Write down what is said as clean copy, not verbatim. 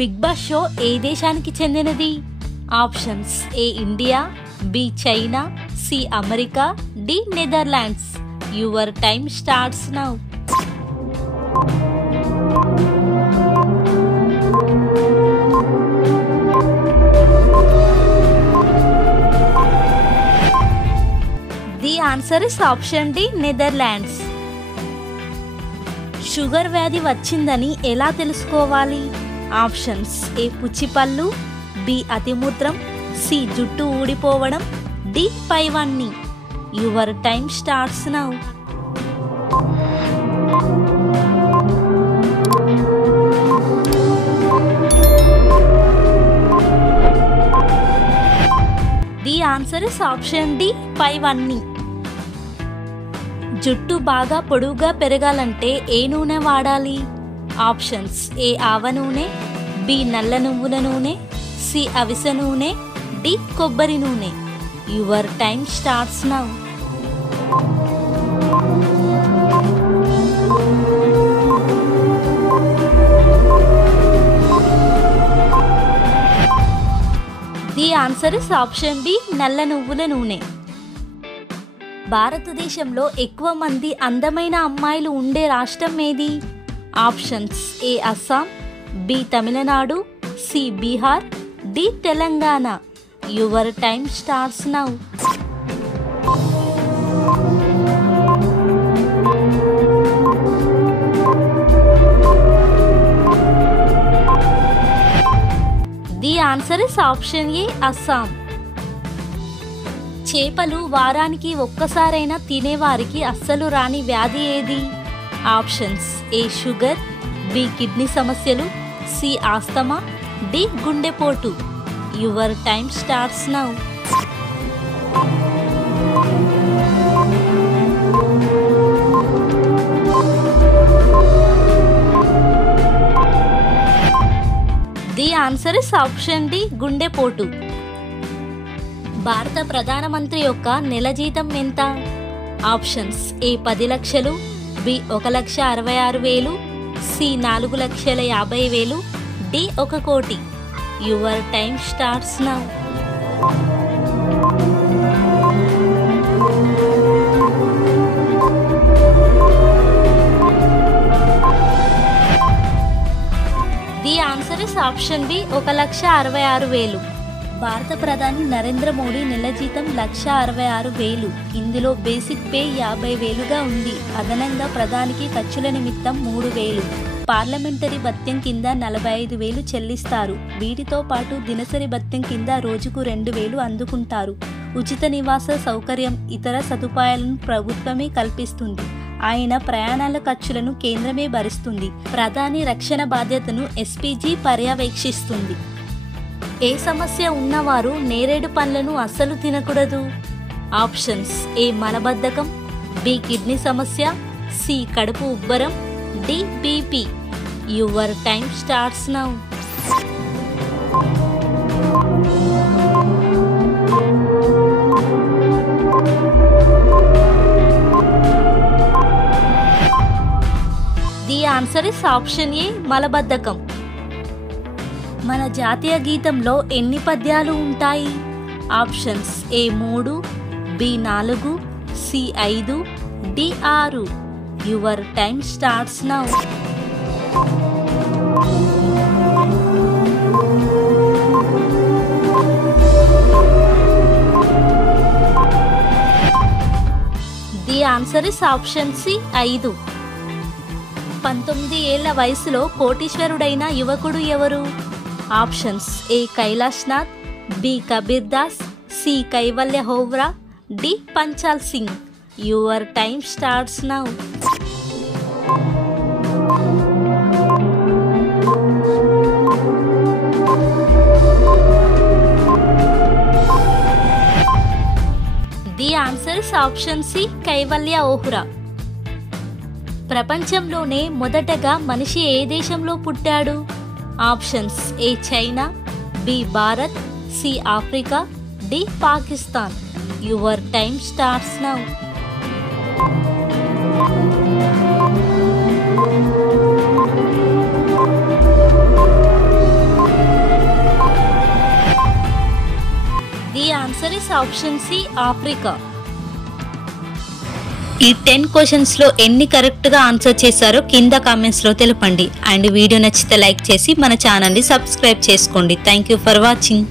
Big boss show ఏ దేశానికి చెందినది? Options: A India, B China, C America, D Netherlands. Your time starts now. The answer is option D, Netherlands. Sugar వ్యాధి వచ్చిందని ఎలా తెలుసుకోవాలి? Options: A పుచ్చిపళ్ళు, B అతిమూత్రం, సి జుట్టు ఊడిపోవడం, డి పైవన్నీ. Your time starts now. The answer is option D, పైవన్నీ. జుట్టు బాగా పొడువుగా పెరగాలంటే ఏ నూనె వాడాలి? ఆప్షన్స్: ఏ ఆవ నూనె, బి నల్ల నువ్వుల నూనె, సి అవిసె నూనె, డి కొబ్బరి నూనె. Your time starts now. The answer is option B, నల్ల నువ్వుల నూనె. భారతదేశంలో ఎక్కువ మంది అందమైన అమ్మాయిలు ఉండే రాష్ట్రం ఏది? Options: A Assam, B Tamil Nadu, C Bihar, D Telangana. Your time starts now. The answer is option A, Assam. చేపలు వారానికి ఒక్కసారైనా తినేవారికి అస్సలు రాని వ్యాధి ఏది? Options: A sugar, B kidney సమస్యలు, సి ఆస్తమా, డి గుండెపోటు. Your time starts now. The answer is option D, గుండెపోటు. భారత ప్రధానమంత్రి యొక్క నెల జీతం ఎంత? ఆప్షన్స్: ఏ 10 లక్షలు, బి 1,66,000, సి 4,50,000, డి 1 కోటి. Your time starts now. The answer is option B, 1,66,000. భారత ప్రధాని నరేంద్ర మోడీ నెల జీతం 1,66,000. ఇందులో బేసిక్ పే 50,000గా ఉంది. అదనంగా ప్రధానికి ఖర్చుల నిమిత్తం 3,000, పార్లమెంటరీ భత్యం కింద 45,000 చెల్లిస్తారు. వీటితో పాటు దినసరి భత్యం కింద రోజుకు 2,000 అందుకుంటారు. ఉచిత నివాస సౌకర్యం, ఇతర సదుపాయాలను ప్రభుత్వమే కల్పిస్తుంది. ఆయన ప్రయాణాల ఖర్చులను కేంద్రమే భరిస్తుంది. ప్రధాని రక్షణ బాధ్యతను ఎస్పీజీ పర్యవేక్షిస్తుంది. ఏ సమస్య ఉన్నవారు నేరేడు పండ్లను అస్సలు తినకూడదు? ఆప్షన్స్: ఏ మలబద్ధకం, బి కిడ్నీ సమస్య, సి కడుపు ఉబ్బరం, D BP. Your time starts now. The answer is option A, మలబద్ధకం. మన జాతీయ గీతంలో ఎన్ని పద్యాలు ఉంటాయి? Options: A 3, B 4, C 5, D 6. Your time starts now. The answer is option C, 5. 19 ఏళ్ల వయసులో కోటీశ్వరుడైన యువకుడు ఎవరు? Options: A Kailashnath, B Kabir Das, C Kaivalya Vohra, D Panchal Singh. Your time starts now. The answer is option C, Kaivalya Vohra. ప్రపంచంలోనే మొదటగా మనిషి ఏ దేశంలో పుట్టాడు? Options: A China, B Bharat, C Africa, D Pakistan. Your time starts now. Option C Africa. ఈ 10 క్వశ్చన్స్ లో ఎన్ని కరెక్ట్ గా ఆన్సర్ చేశారో కింద కామెంట్స్ లో తెలపండి. అండ్ వీడియో నచ్చితే లైక్ చేసి మన ఛానల్ ని సబ్స్క్రైబ్ చేసుకోండి. Thank you for watching.